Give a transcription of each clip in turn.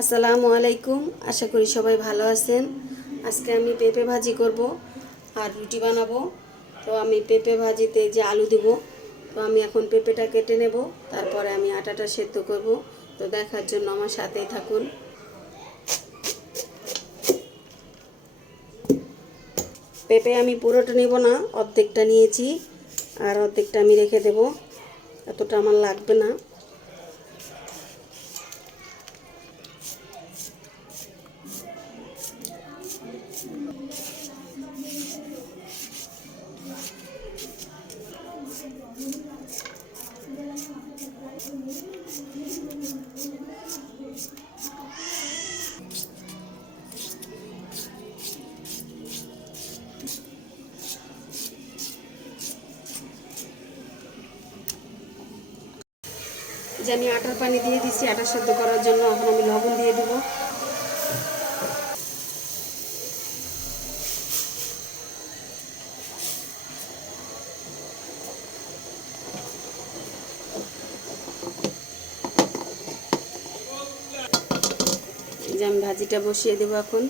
আসসালামু আলাইকুম। আশা করি সবাই ভালো আছেন। আজকে আমি পেঁপে ভাজি করব আর রুটি বানাবো। তো আমি পেঁপে ভাজিতে যে আলু দেব, তো আমি এখন পেঁপেটা কেটে নেব, তারপরে আমি আটাটা সেদ্ধ করব। তো দেখার জন্য আমার সাথেই থাকুন। পেঁপে আমি পুরোটা নেব না, অর্ধেকটা নিয়েছি, আর অর্ধেকটা আমি রেখে দেব, এতটা আমার লাগবে না। যে আমি আটার পানি দিয়ে দিচ্ছি আটা সেদ্ধ করার জন্য। এখন আমি লবণ দিয়ে দেবো। যে আমি ভাজিটা বসিয়ে দেবো এখন।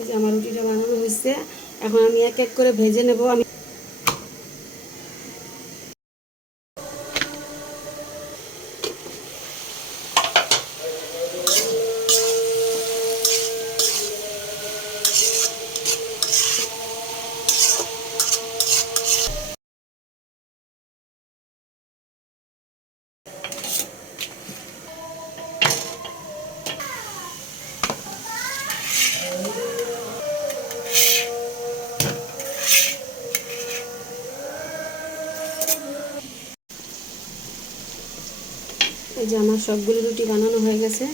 এই যে আমার রুটিটা বানানো হয়েছে, এখন আমি এক এক করে ভেজে নেব। আমি এই যে আমার সবগুলো রুটি বানানো হয়ে গেছে।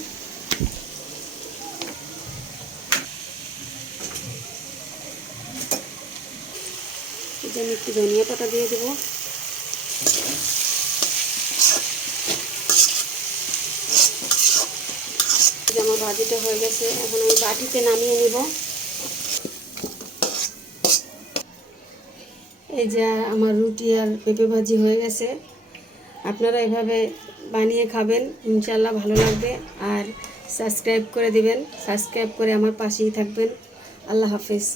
এই যে আমি একটু ধনিয়া পাতা দিয়ে দেবো। এই যে আমার ভাজিটা হয়ে গেছে, এখন আমি বাটিতে নামিয়ে নেব। এই যে আমার রুটি আর পেঁপে ভাজি হয়ে গেছে। আপনারা এভাবে বানিয়ে খাবেন, ইনশাল্লাহ ভালো লাগবে। আর সাবস্ক্রাইব করে দিবেন, সাবস্ক্রাইব করে আমার পাশেই থাকবেন। আল্লাহ হাফেজ।